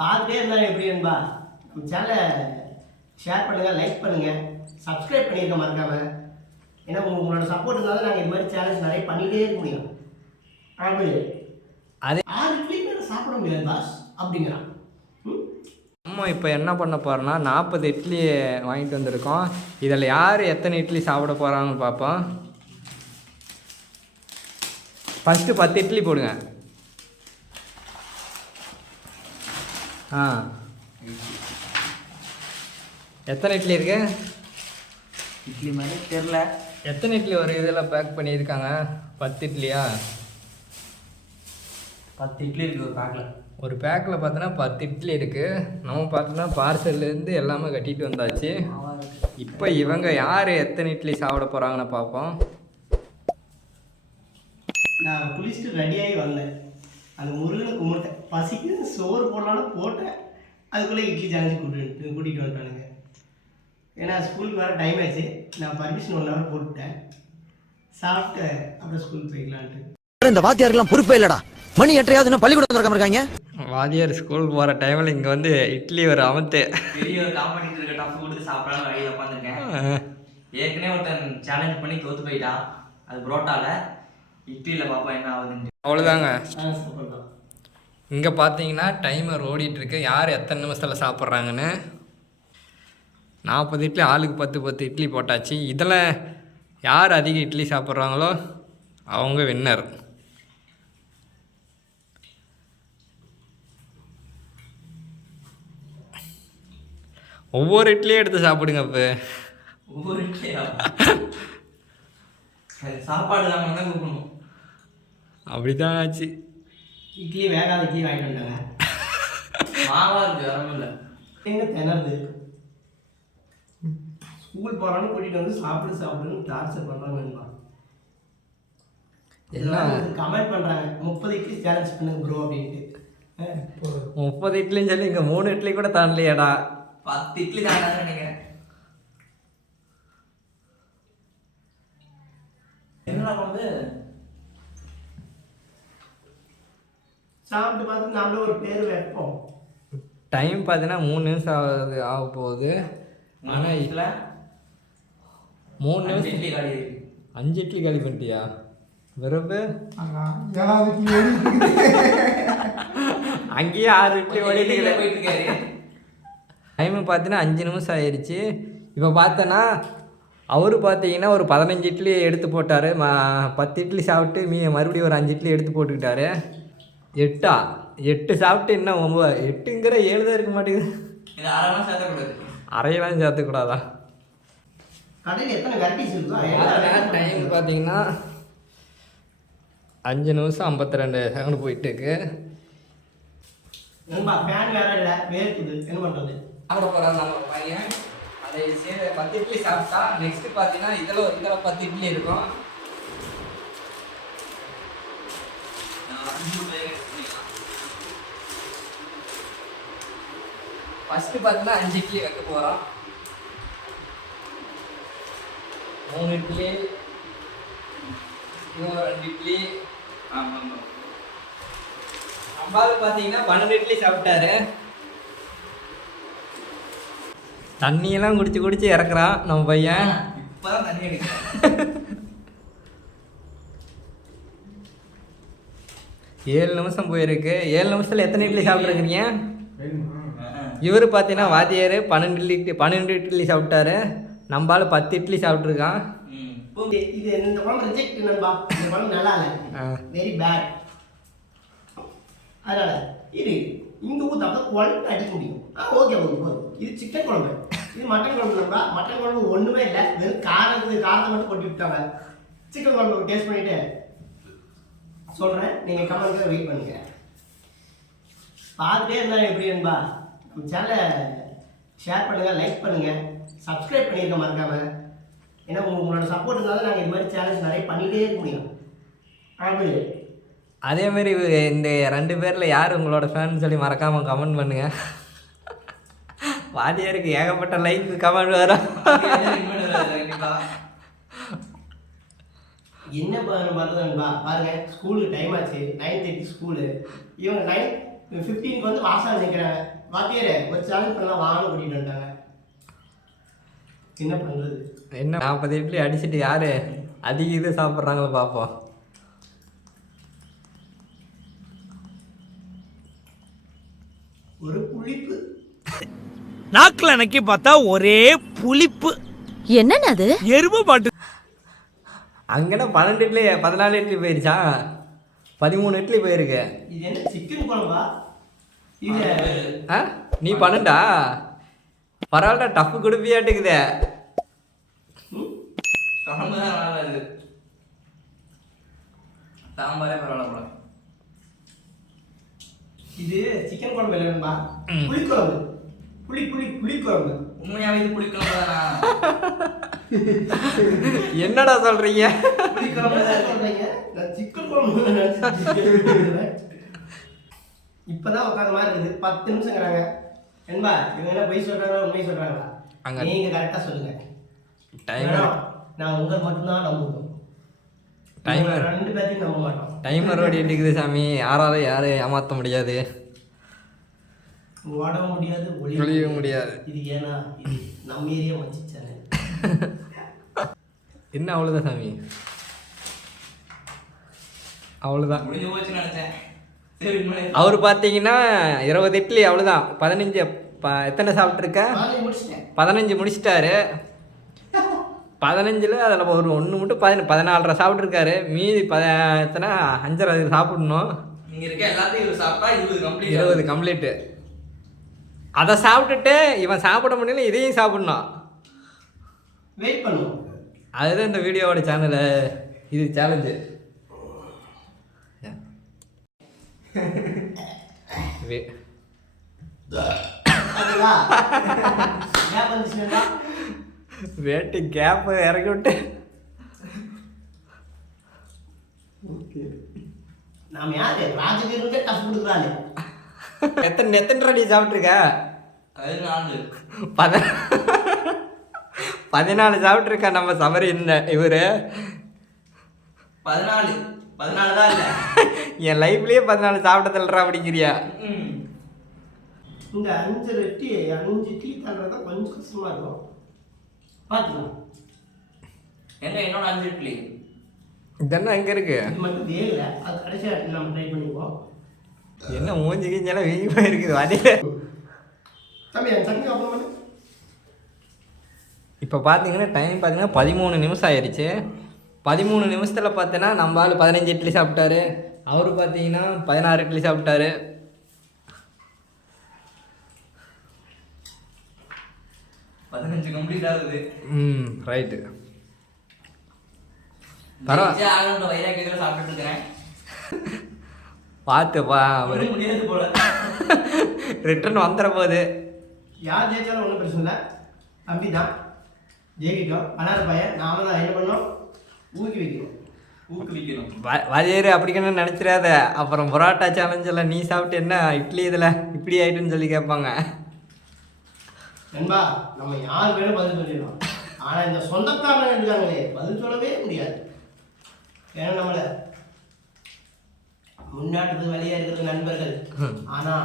பார்த்துட்டே இருந்தாலும் எப்படி என்பா நம்ம சேனலை ஷேர் பண்ணுங்கள், லைக் பண்ணுங்கள், சப்ஸ்கிரைப் பண்ணியிருக்க மறக்காமல். ஏன்னா உங்களோட சப்போர்ட் இருந்தால் தான் நாங்கள் இது மாதிரி சேலஞ்ச் நிறைய பண்ணிகிட்டே இருக்க முடியும். அப்படி அதே 6 இட்லி மேலே சாப்பிட முடியாது பாஸ் அப்படிங்கிறான். நம்ம இப்போ என்ன பண்ண போகிறோன்னா 40 இட்லி வாங்கிட்டு வந்திருக்கோம். இதில் யார் எத்தனை இட்லி சாப்பிட போகிறாங்கன்னு பார்ப்போம். ஃபஸ்ட்டு 10 இட்லி போடுங்க. எத்தனை இட்லி இருக்கு? இட்லி மாதிரி தெரில. எத்தனை இட்லி ஒரு இதில் பேக் பண்ணியிருக்காங்க? 10 இட்லியா? 10 இட்லி இருக்குது ஒரு பேக்கில். ஒரு பேக்கில் பார்த்தோன்னா 10 இட்லி இருக்குது. நம்ம பார்த்தோன்னா பார்சல்லேருந்து எல்லாமே கட்டிட்டு வந்தாச்சு. இப்போ இவங்க யார் எத்தனை இட்லி சாப்பிட போகிறாங்கன்னு பார்ப்போம். நான் குளிச்சுட்டு ரெடியாகி வந்தேன். அந்த முருகனை கும்பிட்டேன். பசிக்கு சோறு போடலான்னு போட்டேன். அதுக்குள்ளே இட்லி சேலஞ்சு கூட்டிகிட்டு வந்துட்டானுங்க. ஏன்னா ஸ்கூலுக்கு வர டைம் ஆச்சு. நான் பர்மிஷன் 1 ஹவர் போட்டுட்டேன். சாப்பிட்டு அப்புறம் ஸ்கூலுக்கு போய்க்கலான்ட்டு. இந்த வாத்தியாருக்கெல்லாம் பொறுப்பே இல்லடா. மணி 8:30 பள்ளிக்கூடம் திறக்காம இருக்காங்க. வாத்தியார் ஸ்கூல் போகிற டைமில் இங்கே வந்து இட்லி ஒரு அமத்து பெரிய ஒரு காம்படிட்டர் இருக்க டஃப் கொடுத்து சாப்பிடாம வழியில் உட்காந்துருக்கேன். ஏற்கனவே ஒருத்தன் சேலஞ்ச் பண்ணி தோற்று போயிட்டான். அது புரோட்டாவில். இட்லியில் பாப்பா என்ன ஆகுதுன்னு. அவ்வளோதாங்க. சாப்பிட்லாம். இங்கே பார்த்தீங்கன்னா டைமர் ஓடிட்டுருக்கு. யார் எத்தனை நிமிஷத்தில் சாப்பிட்றாங்கன்னு. 40 இட்லி ஆளுக்கு 10 இட்லி போட்டாச்சு. இதில் யார் அதிக இட்லி சாப்பிட்றாங்களோ அவங்க வின்னர். ஒவ்வொரு இட்லியும் எடுத்து சாப்பிடுங்க. இப்போ ஒவ்வொரு இட்லியா? சாப்பாடு இல்லாமல் தான் கூப்பிடணும். அப்படி தான் ஆச்சு. இட்லி வேகாத இட்லி வாங்கிட்டு வந்துட்டாங்க. மாவா இருக்கு, வரவும் இல்லை. எங்கே திணறுது. ஸ்கூல் போகிறான்னு கூட்டிகிட்டு வந்து சாப்பிடுன்னு டார்ச்சர் பண்ணுறாங்க. எல்லாம் கமெண்ட் பண்ணுறாங்க 30 இட்லி சேலஞ்ச் பண்ணுங்க ப்ரோ அப்படின்ட்டு. 30 இட்லின்னு சொல்லி இங்கே 3 இட்லி கூட தாண்டலையாடா. 10 இட்லி தாண்டான்னு நினைக்கிறேன். என்னடா பண்ணுது? சாப்பிட்டு பார்த்து நம்மளே ஒரு பேர் வைப்போம். டைம் பார்த்தீங்கன்னா 3 நிமிஷம் ஆக போகுது. ஆனால் 3 நிமிஷம் இட்லி காலி இருக்கு. 5 இட்லி காலி பண்ணிட்டியா? வெறுப்பு அங்கேயே 6 இட்லி ஓடிட்டு போயிட்டு இருக்காரு. டைமு பார்த்தீங்கன்னா 5 நிமிஷம் ஆயிடுச்சு. இப்போ பார்த்தோன்னா அவரு பார்த்தீங்கன்னா ஒரு 15 இட்லி எடுத்து போட்டார். 10 இட்லி சாப்பிட்டு மறுபடியும் ஒரு 5 இட்லி எடுத்து போட்டுக்கிட்டாரு. 8 சாப்பிட்டு இன்னும் 9. 8ங்கிற 7 தான் இருக்க மாட்டேங்குது. இது அரைலாம் சேர்த்தக்கூடாது. அரையெல்லாம் சேர்த்துக்கூடாதா? கடையில் எத்தனை வெரைட்டிஸ் இருக்கோ டைம் பார்த்தீங்கன்னா 5 நிமிஷம் 52 செகண்ட் போயிட்டு இருக்கு. நண்பா ஃபேன் வேற இல்லை, வேர்க்குது. என்ன பண்ணுறது? சாப்பிட போகிறாங்க நம்ம பையன். அதை 10 இட்லி சாப்பிட்டா நெக்ஸ்ட்டு பார்த்தீங்கன்னா இதில் 10 இட்லி இருக்கும். ஃபஸ்ட்டு பார்த்தீங்கன்னா 5 இட்லி வைக்க போகிறோம். 3 இட்லி, இன்னும் 2 இட்லி. ஆமாம். அம்பாவது பார்த்தீங்கன்னா 12 இட்லி சாப்பிட்டாரு. தண்ணியெல்லாம் குடிச்சு இறக்குறான் நம்ம பையன். இப்போதான் தண்ணி அடிக்கிறேன். 7 நிமிஷம் போயிருக்கு. 7 நிமிஷத்தில் எத்தனை இட்லி சாப்பிட்ருக்கிறீங்க? இவர் பார்த்தீங்கன்னா வாத்தியார் 12 இட்லி சாப்பிட்டாரு. நம்மளால 10 இட்லி சாப்பிட்ருக்கான். இது இந்த குழம்பு ரிஜெக்ட் நண்பா. இந்த குழம்பு நல்லா இல்லை, வெரி பேட். அதனால இது இங்கே ஊற்றாப்ப குழம்பு அடிக்க முடியும். ஓகே போதும். இது சிக்கன் குழம்பு, இது மட்டன் குழம்பு நண்பா. மட்டன் குழம்பு ஒன்றுமே இல்லை, வெறும் காரத்தை மட்டும் கொட்டி விட்டாங்க. சிக்கன் குழம்பு டேஸ்ட் பண்ணிவிட்டு சொல்கிறேன். நீங்கள் கமெண்ட்ல வெயிட் பண்ணுங்க. பார்த்துட்டே இருந்தாலும் எப்படி நண்பா நம்ம சேனலை ஷேர் பண்ணுங்கள், லைக் பண்ணுங்கள், சப்ஸ்கிரைப் பண்ணியிருக்க மறக்காமல். ஏன்னா உங்களோட சப்போர்ட் இருந்தால் தான் நாங்கள் இது மாதிரி சேலஞ்ச் நிறைய பண்ணிகிட்டே இருக்க முடியும். அப்படி அதேமாரி இந்த 2 பேரில் யார் உங்களோட ஃபேன் சொல்லி மறக்காமல் கமெண்ட் பண்ணுங்கள். வாத்தியாருக்கு ஏகப்பட்ட லைக் கமெண்ட் வரும். என்ன பார்த்தா பாருங்க, ஸ்கூலுக்கு டைம் ஆச்சு. 9:30 ஸ்கூலு. இவங்க 15க்கு வந்து வாசல் நிற்கிறாங்க. வாத்தியாரே ஒரு சேலஞ்ச் பண்ணலாம் வாங்க கூட்டிகிட்டு வந்துட்டாங்க. என்ன பண்ணுறது? என்ன 40 இட்லி அடிச்சுட்டு யார் அதிக இது சாப்பிட்றாங்களோ பார்ப்போம். ஒரு புளிப்பு. நாக்குல நக்கி பார்த்தா ஒரே புளிப்பு. என்னன்னு அது? எருமை மாட்டு. அங்கேனா 12 இட்லி 14 இட்லி போயிருச்சா, 13 இட்லி போயிருக்கு. இது என்ன சிக்கன் குழம்பா? இது ஆ நீ 12ஆ? பரவாயில்ல, டஃப்பு கொடுப்பியாட்டுக்குதே. குழம்பு தான் நல்லா இருக்கு. சாம்பாரே பரவாயில்ல போல. இது சிக்கன் குழம்பு இல்லைன்பா, புளிக்குழம்பு. புளிக்குழம்பு. உண்மையாவே இது புளிக்குழம்பு தானா? என்னடா சொல்றீங்க? புளிக்குழம்பு தான் சொல்றீங்க. நான் சிக்கன் குழம்பு நினைச்சேன். இப்பதான் உட்காந்த மாதிரி இருக்குது. 10 நிமிஷங்கிறாங்க. என்பா இவங்க என்ன பொய் சொல்றாங்களா உண்மை சொல்றாங்களா? அங்க நீங்க கரெக்டா சொல்லுங்க. டைம் நான் உங்களை மட்டும்தான் நம்புவோம். டைமர் 2 பேரையும் நம்ப மாட்டோம். டைமர் ஓடிட்டு இருக்குது சாமி. யாரையும் ஏமாற்ற முடியாது, ஓடவும் முடியாது, ஒளியவும் முடியாது. இது ஏன்னா இது நம்ம ஏரியா மச்சி சேனல். என்ன அவ்வளோதான் சாமி, அவ்வளோதான். முடிஞ்சு போச்சுன்னு நினைச்சேன். சரி இன்னும் அவர் பார்த்தீங்கன்னா 20 இட்லி அவ்வளோதான். 15 எத்தனை சாப்பிட்ருக்க? நானே முடிச்சிட்டேன். 15 முடிச்சிட்டாரு. 15ல் அதில் ஒரு 1 மட்டும் 14.5 சாப்பிட்ருக்காரு. மீதி எத்தனை 5.5 சாப்பிடணும். இங்க இருக்க எல்லாத்தையும் இவர் சாப்பிட்டா 20 கம்ப்ளீட். 20 கம்ப்ளீட்டு. அதை சாப்பிட்டுட்டு இவன் சாப்பிட முடியல, இதையும் சாப்பிட்ணும். வெயிட் பண்ணுவோம். அதுதான் இந்த வீடியோவோட சேனலு. இது சேலஞ்சு. அதுவா ஏன் வந்துச்சுன்னா வேட்டு கேப்பு இறக்கி விட்டு நாம் யாரு ராஜவீரனுக்கே டஃப் கொடுக்குறாரு. எத்தனை ரெடி சாப்பிட்ருக்க? 14 சாப்பிட்ருக்கா நம்ம சபரி. இந்த இவர் 14 தான் இல்லை. என் லைஃப்லேயே 14 சாப்பிட்டதில்லரா அப்படிங்கிறியா? இந்த 5 இட்லி தள்ளுறது தான் கொஞ்சம் கஷ்டமா இருக்கும். பார்த்துக்கலாம். என்ன என்னோட 5 இட்லி இதெல்லாம் எங்கே இருக்கு? இது மட்டும் வேகலை, அது கடைசியாக நம்ம ட்ரை பண்ணிக்குவோம். என்ன மூஞ்சி கிஞ்செல்லாம் வீங்கி போயிருக்குது அதே. தம்பி அந்த சட்னி அப்புறம் பண்ணு. இப்போ பார்த்தீங்கன்னா டைம் பார்த்தீங்கன்னா 13 நிமிஷம் ஆயிடுச்சு. 13 நிமிஷத்தில் பார்த்தீங்கன்னா நம்ம ஆள் 15 இட்லி சாப்பிட்டாரு. அவர் பார்த்தீங்கன்னா 16 இட்லி சாப்பிட்டாரு. கம்ப்ளீட் ஆகுது. ரைட்டு. பரவாயில்ல வைராக்கியத்துல சாப்பிட்டு இருக்கிறேன். பார்த்துப்பா, அவர் முடியாது போல. ரிட்டர்ன் வந்துட போகுது. யார் ஜெயிச்சாலும் ஒன்றும் பிரச்சனை இல்லை. தம்பி தான் ஜெயிக்கிட்டோம். 16 பையன் நாம தான் என்ன பண்ணோம், ஊக்குவிக்கணும். வரையறு அப்படிங்கன்னு நினச்சிடாத. அப்புறம் பரோட்டா சேலஞ்செல்லாம் நீ சாப்பிட்டு என்ன இட்லி இதில் இப்படி ஆயிட்டுன்னு சொல்லி கேட்பாங்க. நண்பா நம்ம யார் வேணும் பதில் சொல்லிடலாம். ஆனால் இந்த சொந்தக்காரங்க இருக்காங்களே பதில் சொல்லவே முடியாது. ஏன்னா நம்மளை முன்னாட்டுக்கு வெளியே இருக்கிற நண்பர்கள். ஆனால்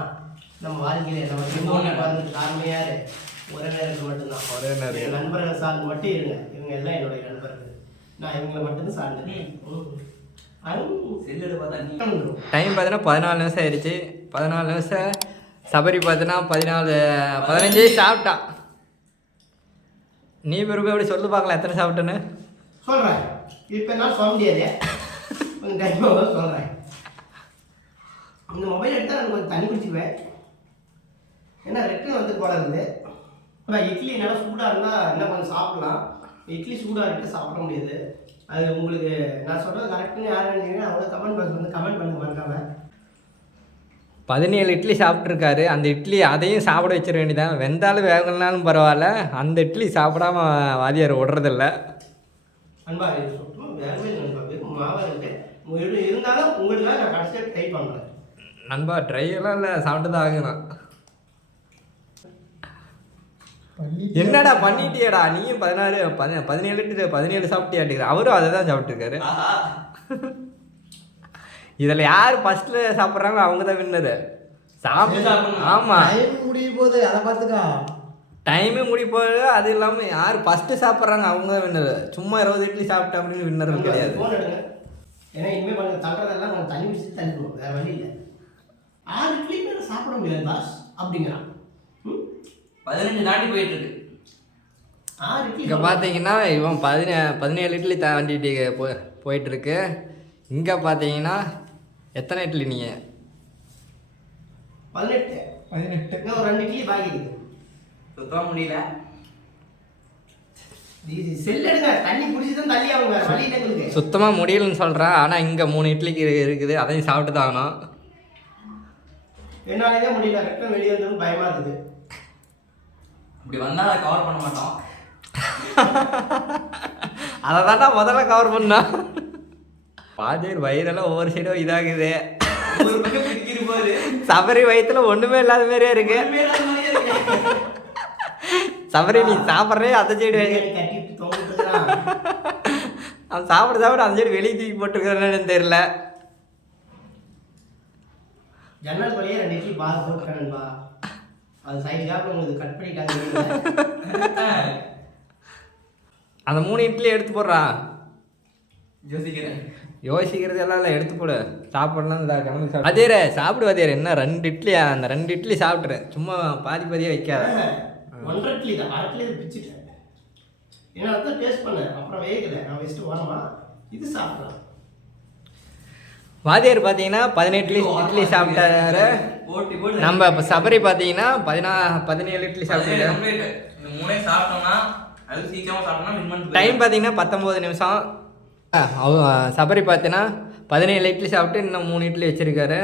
நம்ம வாழ்க்கையில நம்ம பின்னோக்கி பார்க்கறதுக்கு காரணமே யாரு? உறவினர்கள் மட்டும்தான். உறவினர்கள். நண்பர்கள் சார்ந்து மட்டும் இருங்க. இவங்க எல்லாம் என்னுடைய நண்பர்கள். நான் இவங்களை மட்டும்தான் சார்ந்து. செல்லுடு பார்த்தா நீ டைம் பார்த்தீங்கன்னா 14 நிமிஷம் ஆயிடுச்சு. 14 நிமிஷம். சபரி பார்த்தீங்கன்னா 15 சாப்பிட்டான். நீ பிறகு எப்படி சொல்லு பார்க்கலாம் எத்தனை சாப்பிட்டேன்னு. சொல்கிறேன். இப்போ நான் சொல்ல முடியாது, கொஞ்சம் டைமாக சொல்கிறேன். இந்த மொபைல் எடுத்தால் நான் கொஞ்சம் தண்ணி குடிச்சுக்குவேன். ஏன்னா ரெட்டு வந்து போல இருக்குது. ஆனால் இட்லி நல்லா சூடாக இருந்தால் என்ன கொஞ்சம் சாப்பிட்லாம். இட்லி சூடாக இருக்கு சாப்பிட முடியாது. அது உங்களுக்கு நான் சொல்கிறது கரெக்டுன்னு யார் நினைக்கிறீங்கன்னா அவ்வளோ கமெண்ட் பாக்ஸ் வந்து கமெண்ட் பண்ண மறக்காம. 17 இட்லி சாப்பிட்ருக்காரு. அந்த இட்லி அதையும் சாப்பிட வச்சிட வேண்டியதான். வெந்தாலும் வேகலனாலும் பரவாயில்ல, அந்த இட்லி சாப்பிடாம வாதியார் விடுறதில்ல. அன்பா இது சுத்தமாக வேகவே நண்பா, வெறும் மாவாக இருக்குது. இருந்தாலும் உங்களுக்குலாம் நான் கடைசியாக ட்ரை பண்ணுறேன். நண்பா ட்ரை எல்லாம் இல்லை, சாப்பிட்டு தான் ஆகணும். என்னடா பண்ணிட்டியடா நீயும்? 17 சாப்பிட்டியாட்டுக்கிற. அவரும் அதை தான் சாப்பிட்ருக்காரு. இதில் யார் ஃபஸ்ட்டில் சாப்பிட்றாங்களோ அவங்க தான் வின்னரு. ஆமாம் டைம் முடிய போகுது அதை பார்த்துக்கோ. டைமே முடி போகுது. அது இல்லாமல் யார் ஃபஸ்ட்டு சாப்பிட்றாங்க அவங்க வின்னர். சும்மா 20 இட்லி சாப்பிட்டா அப்படின்னு வின்னர் கிடையாது. ஃபோன் எடுங்க. ஏன்னா இனிமேல் கொஞ்சம் தள்ளுறதெல்லாம் கொஞ்சம் தண்ணி வச்சு தள்ளிடுவோம், வேறு வழி இல்லை. 6 இட்லி மேலே சாப்பிட முடியாது பாஸ் அப்படிங்கிறான். 15 தாண்டி போயிட்டு இருக்கு. 6 இட்லி இங்கே பார்த்தீங்கன்னா இவன் 17 இட்லி தாண்டிட்டு போயிட்டுருக்கு. இங்கே பார்த்தீங்கன்னா எத்தனை இட்லி நீங்கள்? 18. இன்னும் ஒரு 2 இட்லி பாக்கி இருக்குது. சுத்தமாக முடியல. செல் எடுங்க, தண்ணி குடிச்சு தான் தள்ளி ஆகும், வேறு வழி இல்லை எங்களுக்கு. சுத்தமாக முடியலன்னு சொல்கிறேன். ஆனால் இங்கே 3 இட்லிக்கு இருக்குது, அதையும் சாப்பிட்டு தான் ஆகணும். என்னாலே தான் முடியல, ரெட்டன் வெளியே வந்து பயமாக இருக்குது. இப்படி வந்தால் அதை கவர் பண்ண மாட்டோம். அதை தாண்டா முதல்ல கவர் பண்ணா. பாஜர் வயிறெல்லாம் ஒவ்வொரு சைடும் இதாகுது. ஒரு பக்கம் பிடிக்கிற போது சபரி வயிற்றுல ஒன்றுமே இல்லாத மாதிரியே இருக்கு. சபரி நீ சாப்பிட்றே அந்த சைடு கட்டிட்டு தொங்கிட்டு இருக்கிறான். அவன் சாப்பிட அந்த சைடு வெளியே தூக்கி போட்டுருக்கிறேன்னு தெரியல. ஜன்னல் வழியே 2 இட்லி பால் போட்டுக்கணும்பா. அது சைடு காப்பில் உங்களுக்கு கட் பண்ணிட்டாங்க. அந்த 3 இட்லி எடுத்து போடுறா. யோசிக்கிறேன். யோசிக்கிறது எல்லாம் இல்லை, எடுத்து போடு. சாப்பிடலாம் கிளம்பி அதே சாப்பிடு. அதே என்ன 2 இட்லியா? அந்த 2 இட்லி சாப்பிட்றேன். சும்மா பாதியாக வைக்காத. 1.5 இட்லி தான், 1/2 இட்லி பிச்சுட்டேன். ஏன்னா அதான் டேஸ்ட் பண்ணேன், அப்புறம் வேகலை. நான் வச்சுட்டு வரமா இது சாப்பிட்றேன். வாதியார் பார்த்தீங்கன்னா 18 இட்லி சாப்பிட்டாரு. போட்டி போட்டு நம்ம இப்போ சபரி பார்த்தீங்கன்னா 17 இட்லி சாப்பிட்டாரு. இந்த 3 சாப்பிட்டோம்னா அது சீக்கிரமாக சாப்பிட்டோம்னா மினிமம் டைம் பார்த்தீங்கன்னா 19 நிமிஷம். சபரி பார்த்தீங்கன்னா 17 இட்லி சாப்பிட்டு இன்னும் 3 இட்லி வச்சிருக்காரு.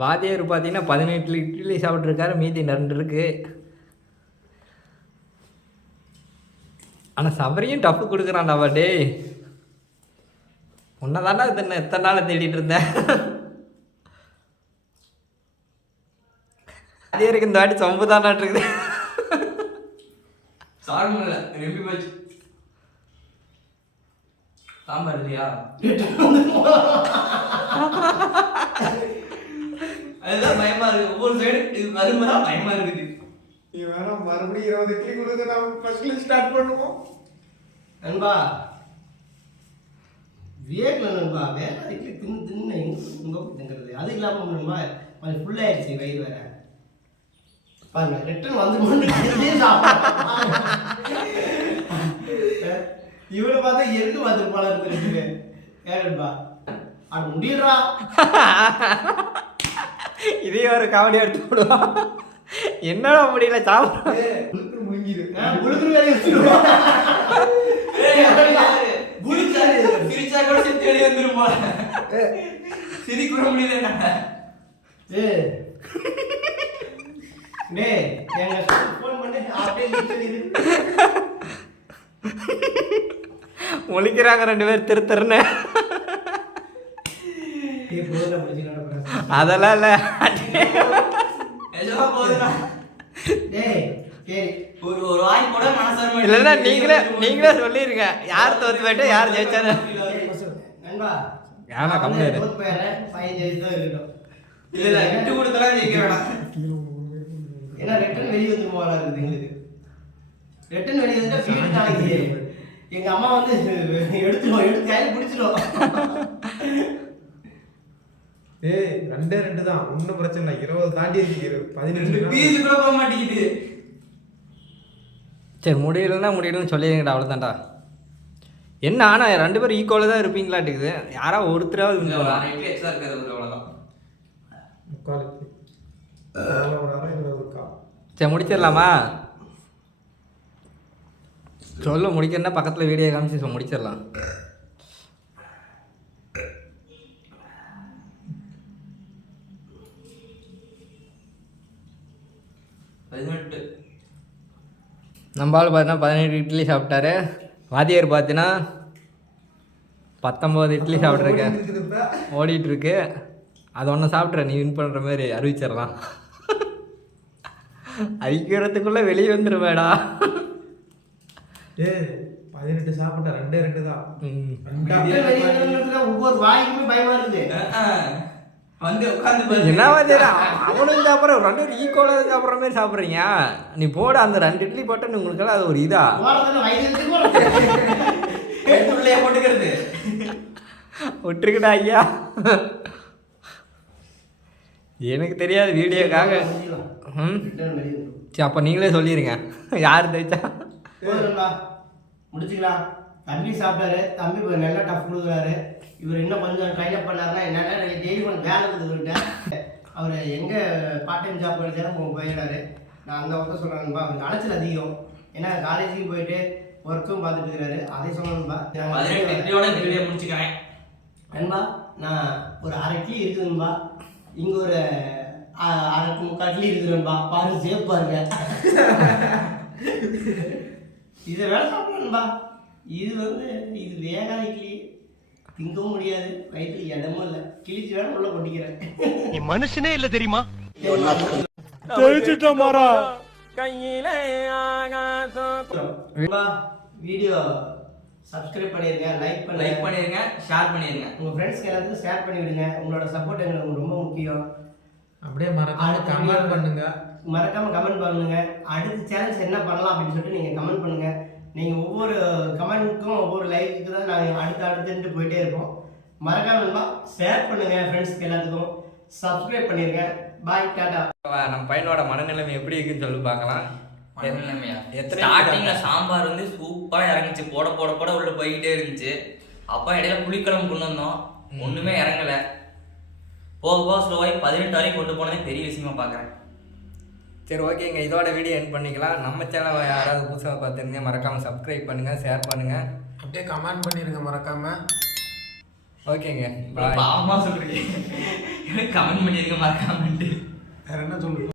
வாதியார் பார்த்தீங்கன்னா 18 இட்லி சாப்பிட்ருக்காரு, மீதி 2 இருக்கு. ஆனால் சபரியும் டப்பு கொடுக்குறான்டா. டே உன்னை தாண்டா எத்தனை நாள் தேடிட்டு இருந்தேன். வாதியாருக்கு இந்த வாட்டி சொம்பு தாண்டாட்டு இருக்குது. சாப்பிட இல்லை ரெம்பி போச்சு. சாம்பார் இல்லையா? அதுதான் பயமா இருக்கு. ஒவ்வொரு சைடு இது வரும்போது பயமா இருக்குது. நீ வேணா மறுபடியும் 20 இட்லி கொடுத்து நம்ம ஃபர்ஸ்ட்ல ஸ்டார்ட் பண்ணுவோம். நண்பா வேகல நண்பா, வேற இட்லி தின்னு எங்கே திங்கிறது. அது இல்லாமல் நண்பா கொஞ்சம் ஃபுல்லாகிடுச்சு வயிறு வேற. பாருங்க ரிட்டன் வந்து இவனை பார்த்தா எருக்கு பார்த்துருப்பாளா இருக்கு. ஏன்பா அது முடியறா. இதே ஒரு காமெடி எடுத்து போடுவான். என்னடா முடியல சாப்பிட முங்கிடு புழுக்குற வேலையை வச்சுருவான். சிரிச்சா கூட தேடி வந்துருமா? சிரி கூட முடியல. எங்க ஃபோன் பண்ணி அப்படியே முழிக்கிறாங்க 2 பேர் திருத்தருன்னு. அதெல்லாம் இல்லை. ஒரு வாய் கூட மனசார இல்லைன்னா நீங்களே சொல்லிருங்க யார் தோத்து போயிட்டு யார் ஜெயிச்சாரு. நண்பா ஏன்னா கம்மியா தோத்து போயிடுறேன், பையன் ஜெயிச்சுதான் இருக்கட்டும். இல்ல விட்டு கொடுத்தலாம் ஜெயிக்க வேணாம். ஏன்னா ரிட்டன் வெளியே வந்து போகலாம் இருக்குது எங்களுக்கு. ரிட்டன் வெளியே வந்துட்டா வீடு நாளைக்கு எங்க அம்மா வந்து எடுத்து கையில் பிடிச்சிடும். ஏய் 2 தான், ஒன்றும் பிரச்சனை இல்லை. 20 தாண்டி இருக்கு, 18 பீஸ் கூட போக மாட்டேங்குது. சரி முடியலன்னு சொல்லிடுங்கடா, அவ்வளோதான்டா. என்ன ஆனால் 2 பேரும் ஈக்குவலாக தான் இருப்பீங்களாட்டுக்குது. யாரா ஒருத்தராவது எக்ஸ்ட்ரா இருக்காது அவ்வளோதான். முக்காலுக்கு ஒரு அரை இருக்கா. சரி முடிச்சிடலாமா? சொல்ல முடிக்கிறேன்னா பக்கத்தில் வீடியோ காமிச்சு முடிச்சிடலாம். நம்ம ஆள் பார்த்தீங்கன்னா 18 இட்லி சாப்பிட்டாரு. வாதியார் பார்த்தீங்கன்னா 19 இட்லி சாப்பிட்ருக்கேன், ஓடிட்டுருக்கு. அது ஒன்று சாப்பிட்ற நீ வின் பண்ணுற மாதிரி அறிவிச்சிடலாம். அறிக்கிறதுக்குள்ளே வெளியே வந்துடுவேடா. ஏய் 18 சாப்பிட்டா 2 தான். ம். ஒவ்வொரு வாய்க்குமே பயமா இருக்குது. வந்து உட்காந்து என்னவா தெரியும் அவனுக்கு சாப்பிட்ற 2 பேரும் ஈக்குவலாக சாப்பிட்ற மாதிரி சாப்பிட்றீங்க. நீ போட அந்த 2 இட்லி போட்டேன்னு உங்களுக்கெல்லாம் அது ஒரு இதா போறதுல வயிறு போறது உள்ளே போட்டுக்கிறது. விட்டுருக்கடா ஐயா. எனக்கு தெரியாது வீடியோக்காக. ம் சரி அப்போ நீங்களே சொல்லிடுங்க யார் தைச்சா. போதும்பா முடிச்சுக்கலாம். தம்பி சாப்பிட்டாரு. தம்பி இப்போ நல்லா டஃப் கொடுக்குறாரு. இவர் இன்னும் கொஞ்சம் ட்ரைன் அப் பண்ணாருன்னா என்னன்னா டெய்லி கொஞ்சம் வேலை இருக்குது இவர்கிட்ட. அவர் எங்கே பார்ட் டைம் ஜாப் எடுத்தாலும் போயிடுறாரு. நான் அந்த ஒர்க்கை சொல்கிறேன்பா. அவருக்கு அலைச்சல் அதிகம். ஏன்னா காலேஜுக்கும் போயிட்டு ஒர்க்கும் பார்த்துட்டு இருக்கிறாரு. அதை சொல்லணும்பா. 18 இட்லியோட இந்த வீடியோ முடிச்சுக்கிறேன். நண்பா நான் ஒரு 1/2 இட்லி இருக்குதுன்பா. இங்கே ஒரு 1/2 இட்லி இருக்குதுன்பா. பாருங்க சேஃப் பாருங்க. இதை வேலை சாப்பிடணும்பா. இது இது வேகாத இட்லி திங்கவும் முடியாது. வயிற்றுல இடமும் இல்லை. கிழிச்சு வேணும் உள்ள கொட்டிக்கிறேன். நீ மனுஷனே இல்ல தெரியுமா? வீடியோ சப்ஸ்கிரைப் பண்ணிருங்க, லைக் பண்ணிருங்க, ஷேர் பண்ணிருங்க. உங்க ஃப்ரெண்ட்ஸ்க்கு எல்லாத்துக்கும் ஷேர் பண்ணி விடுங்க. உங்களோட சப்போர்ட் எங்களுக்கு ரொம்ப முக்கியம். அப்படியே மறக்காம கமெண்ட் பண்ணுங்க. மறக்காம கமெண்ட் பண்ணுங்க. அடுத்த சேலஞ்ச் என்ன பண்ணலாம் அப்படின்னு சொல்லிட்டு நீங்க கமெண்ட் பண்ணுங்க. நீங்க ஒவ்வொரு கமெண்ட்டுக்கும் ஒவ்வொரு லைக்குக்கு தான் நாங்கள் அடுத்துட்டு போயிட்டே இருப்போம். மறக்காம ஷேர் பண்ணுங்க ஃப்ரெண்ட்ஸ்க்கு எல்லாத்துக்கும். சப்ஸ்கிரைப் பண்ணிருங்க. பாய் டாடா. நம்ம பையனோட மனநிலைமை எப்படி இருக்குன்னு சொல்லி பார்க்கலாம். ஸ்டார்டிங்ல சாம்பார் வந்து சூப்பரா இறங்குச்சு. போட போட போட உள்ள போய்கிட்டே இருந்துச்சு. அப்பா இடையில புளிக்குழம்பு கொண்டு வந்தோம். ஒண்ணுமே இறங்கல. போக போக ஸ்லோவாகி 18 வரைக்கும் கொண்டு போனதே பெரிய விஷயமா பார்க்குறேன். சரி ஓகேங்க, இதோட வீடியோ எண்ட் பண்ணிக்கலாம். நம்ம சேனலை யாராவது புதுசாக பார்த்துருங்க மறக்காமல் சப்ஸ்கிரைப் பண்ணுங்கள், ஷேர் பண்ணுங்கள், அப்படியே கமெண்ட் பண்ணிருங்க மறக்காம. ஓகேங்க பாவமா சொல்றீங்க. கமெண்ட் பண்ணிருக்க மறக்காம. வேற என்ன சொல்லுங்க.